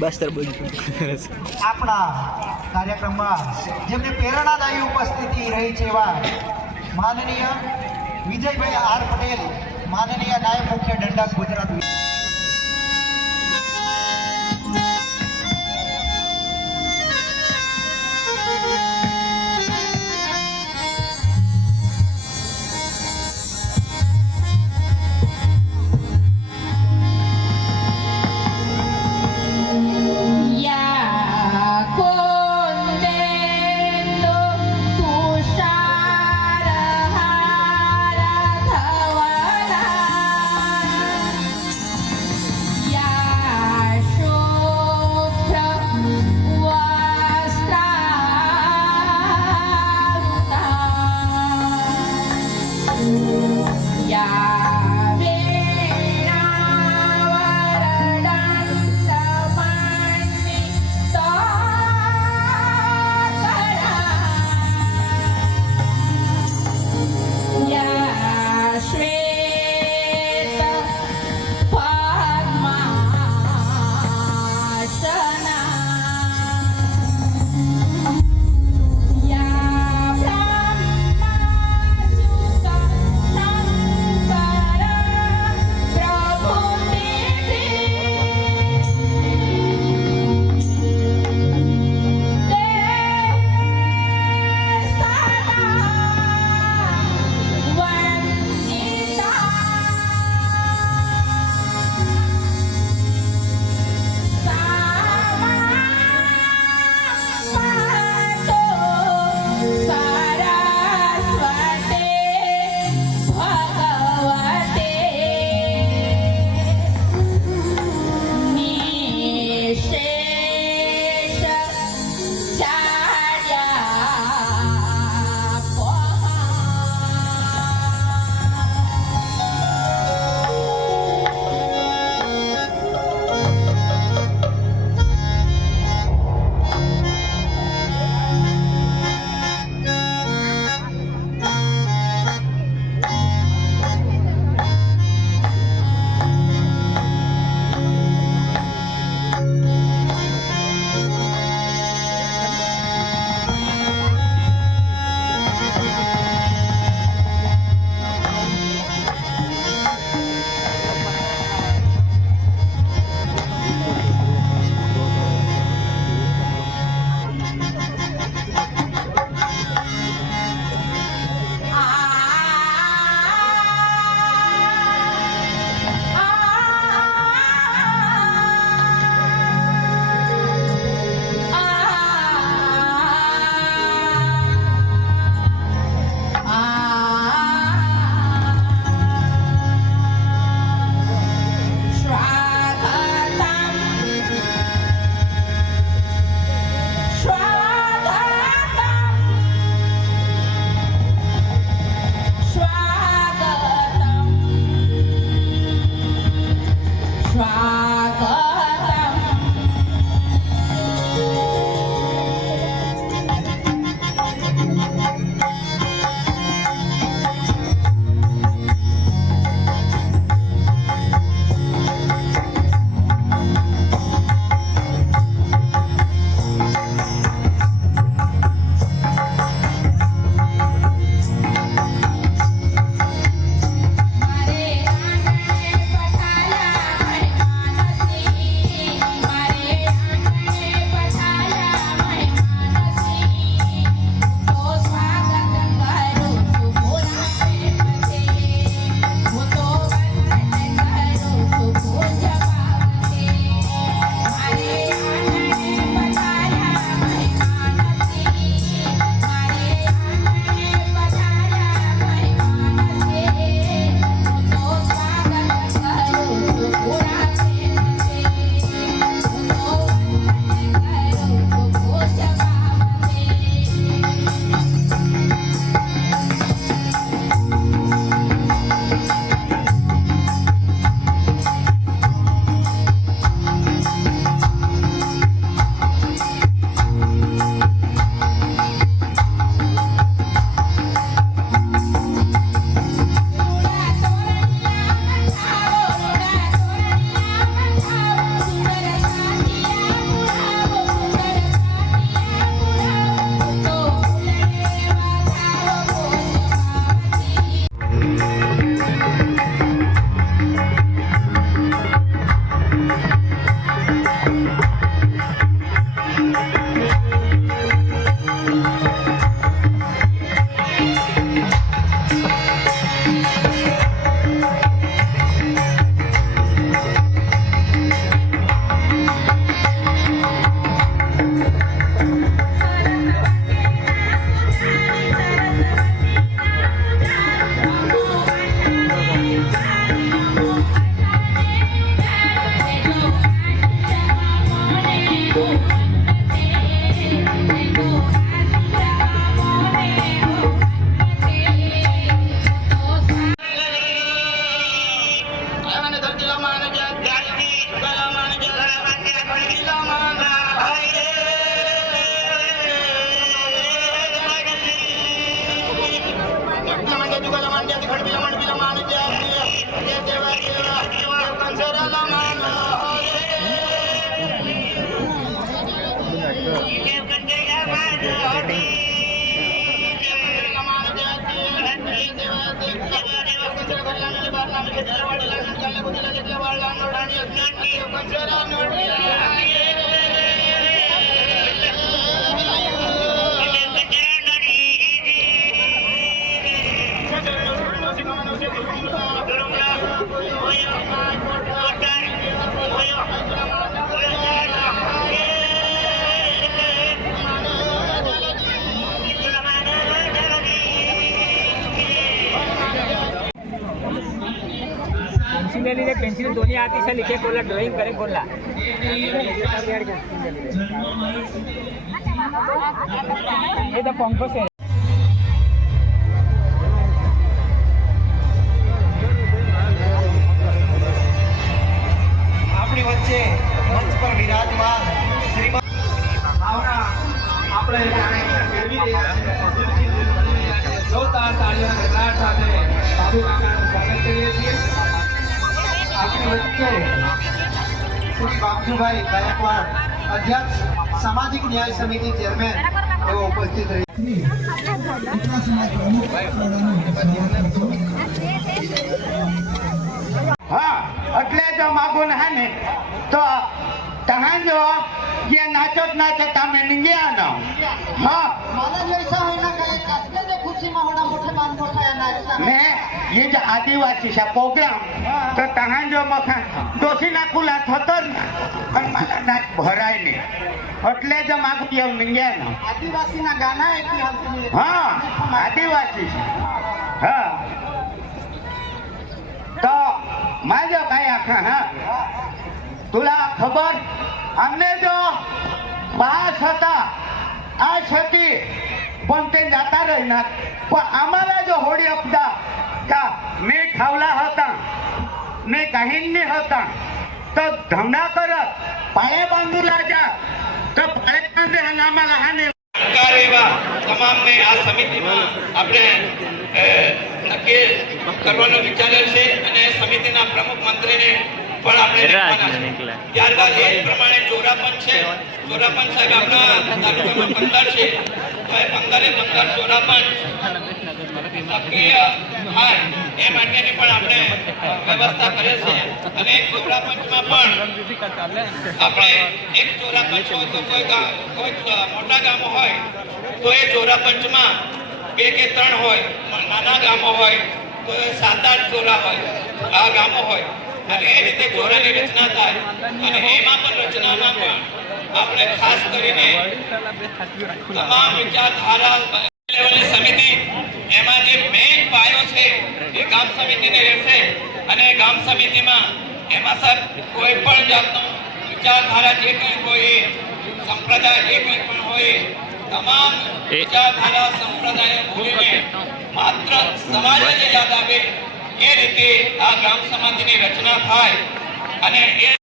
બસ્તર બોલ આપણા કાર્યક્રમમાં જેમને પ્રેરણાદાયી ઉપસ્થિતિ રહી છે એવા માનનીય વિજયભાઈ આર પટેલ, માનનીય નાયબ મુખ્ય દંડક ગુજરાત. पेंसिल ले लीजिए, पेंसिल दोनों हाथी से लिखे कोला ड्राइंग करें कोला ये तो पंखों से આપણી વચ્ચે મંચ પર વિરાજમાન શ્રીમદ ભાવના આપણે મેળવી રહ્યા છીએ જોતા તાળીઓના ગગડાટ સાથે બાબુ કાકાનું સ્વાગત કરીએ છીએ આપણી વચ્ચે શ્રી બાપુભાઈ ગાયકવાડ અધ્યક્ષ સામાજિક ન્યાય સમિતિ ચેરમેન એવો ઉપસ્થિત રહી हाँ એટલે જો માગું હે ને તો તહાં જો ये नाचत नाचत आम्ही निघ्या ना हाँ मला जैसा होना काही कसले जे खुशी में होना मोठे मान मोठा या नाचता ने ये जो आदिवासी सा प्रोग्राम तो तहां जो मखा दोषी ना खुला थतो ना पण मला नाच भराय ने એટલે જ માગું એવું નિઘ્યા ના आदिवासी ना गाना है कि हम हाँ आदिवासी हाँ तो माझं काय आखा हाँ तुला खबर अમને જો પાસ હતા આ છતી પણ તે જાતા રહીના પણ આम्हाला જો હોડી अपदा का मी खावला होता मी काहींनी होता तो धंदा करत पाळे बांधू लाजा तो पाळे बांधे आम्हाला हाने એવા તમામને આ સમિતિમાં આપણે નક્કી કરવાનો વિચારેલ છે અને સમિતિના પ્રમુખ મંત્રીને પણ આપણે નિમવાના છે. ત્યારબાદ એ પ્રમાણે ચોરાપન છે. ચોરાપન સાહેબ આપણા તાલુકામાં 15 છે તો એ 15 ચોરાપન સક્રિય થાય એ માટેની પણ આપણે વ્યવસ્થા કરે છે અને ચોરાપંચમાં પણ આપણે એક ચોરાપંચ હોય તો કોઈ મોટા ગામો હોય તો એ ચોરાપંચમાં 2 કે 3 હોય નાના ગામો હોય તો 7-8 ચોરા હોય આ ગામો હોય અને એ રીતે ચોરાની રચના થાય અને એમાં પણ રચનામાં પણ આપણે ખાસ કરીને તમામ વિચારધારા લેવલની સમિતિ એમાં જે મેઇન પાયો છે એ ગામ સમિતિને રહેશે અને ગામ સમિતિમાં એમાં સર કોઈ પણ જાતનો વિચારધારા જે કંઈ હોય સંપ્રદાય જે કંઈ પણ હોય તમામ વિચારધારા સંપ્રદાયો ભૂલીને માત્ર સમાજને યાદ આવે એ રીતે આ ગ્રામ સમાજની રચના થાય અને એ